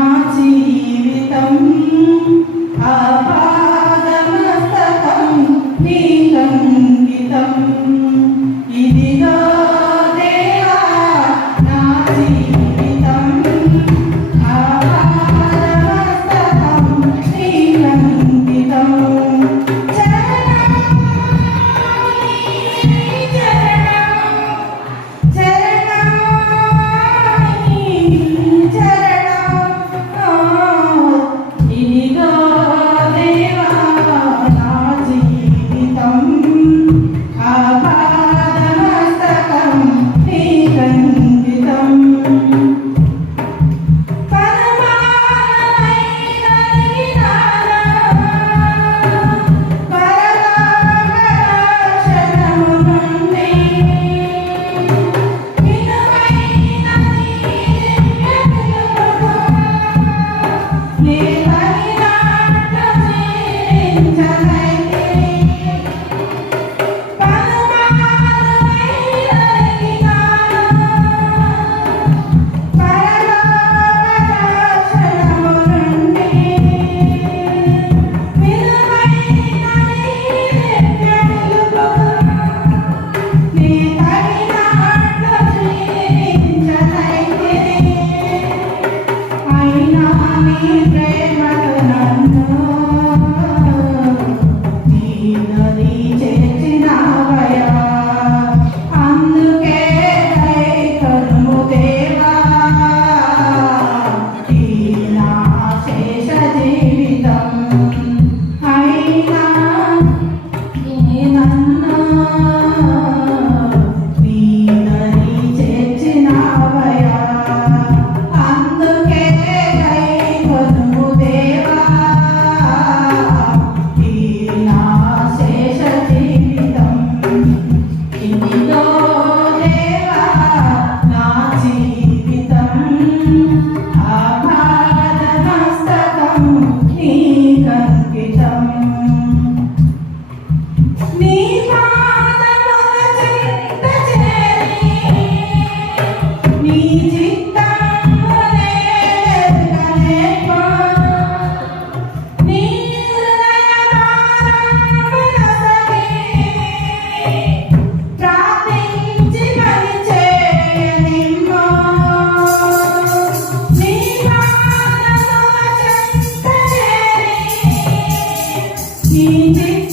party. Yeah. Sing it.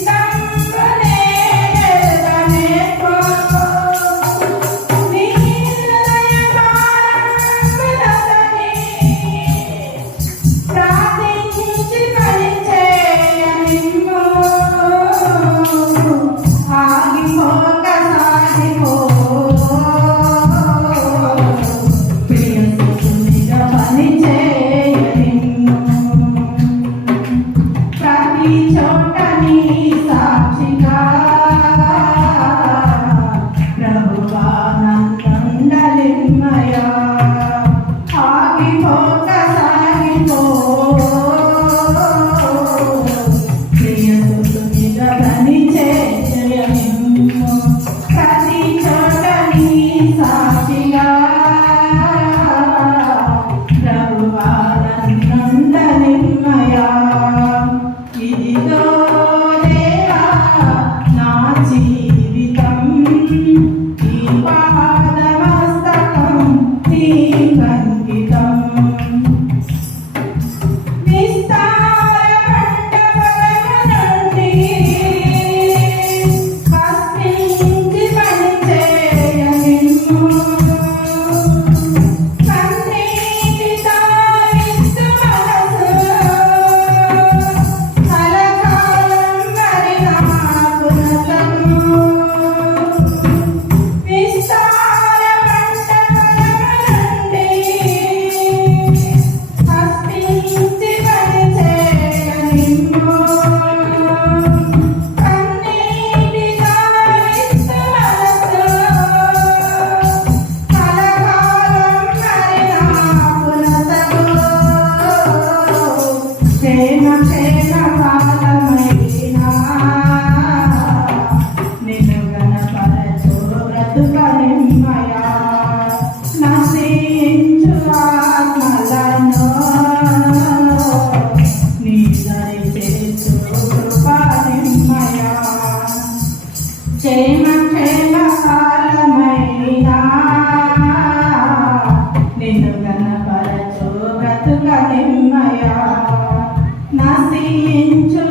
బ్రతుక నిమ్మయా నశించు